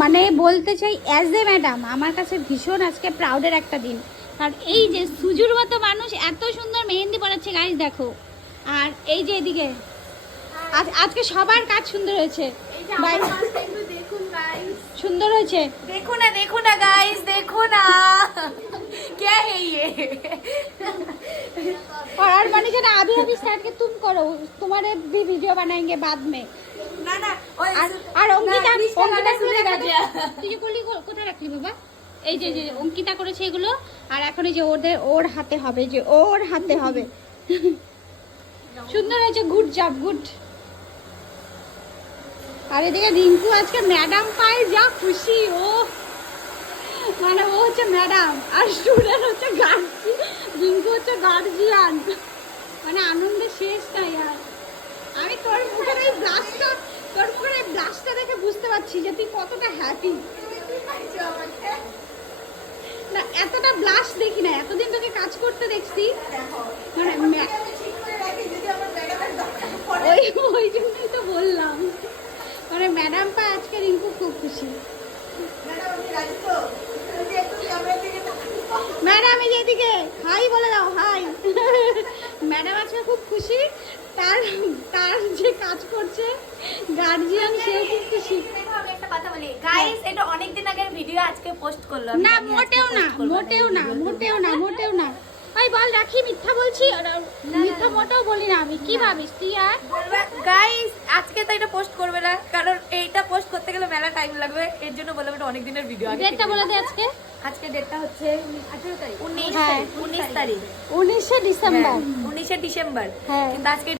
মানে বলতে চাই অ্যাজ এ ম্যাডাম আমার কাছে ভীষণ আজকে প্রাউডের একটা দিন। আর এই যে সুজুর মতো মানুষ এত সুন্দর মেহেন্দি পড়াচ্ছে গাইস দেখো। আর এই যে এদিকে আজকে সবার কাজ সুন্দর হয়েছে। সুন্দর হয়েছে। देखो ना गाइस, देखो ना क्या है ये। और मनीषा ना अभी स्टार्ट के तुम करो, तुम्हारे भी वीडियो बनाएंगे बाद में। ना ना আর অঙ্কিতা তুই যে করলি কোথায় রাখলি বাবা? এই যে যে অঙ্কিতা করেছে এগুলো। আর এখন এই যে ওর হাতে হবে, যে ওর হাতে হবে। সুন্দর হয়েছে, গুড জব, গুড। আর এদিকে রিঙ্কু আজকে ম্যাডাম পায় যা খুশি ও, মানে ও হচ্ছে ম্যাডাম আর স্টুডেন্ট হচ্ছে গার্জিয়ান, রিঙ্কু হচ্ছে গার্জিয়ান, মানে আনন্দে শেষ নাই। আর আমি তোর মুখের এই ব্লাশটা দেখে বুঝতে পারছি যে তুই কতটা হ্যাপি। না এতটা ব্লাশ দেখি না, এতদিন তোকে কাজ করতে দেখছি, মানে ওই জন্যই তো বললাম, মানে ম্যাডাম পা আজকে রিঙ্কু খুব খুশি। ম্যাডাম এই এদিকে হাই বলে দাও, হাই। ম্যাডাম আজকে খুব খুশি, তার যে কাজ করছে গার্জিয়ান সে খুব খুশি। একটা কথা বলি গাইস, এটা অনেক দিন আগের ভিডিও আজকে পোস্ট করলাম না, মোটেও না। ওই বল রাখি মিথ্যা বলছি? মিথ্যা মোটেও বলি না আমি। কি ভাবিস তুই? আর গাইস আজকে তো এটা পোস্ট করবে না, কারণ এইটা পোস্ট করতে গেলে মেলা টাইম লাগবে, এর জন্য বললাম এটা অনেক দিনের ভিডিও। ডেটটা বলে দে আজকে। আজকে ডেটটা হচ্ছে 18 তারিখ, 19 হ্যাঁ, তারিখ 19 তারিখ 19শে ডিসেম্বর। 19শে ডিসেম্বর। হ্যাঁ। কিন্তু আজকে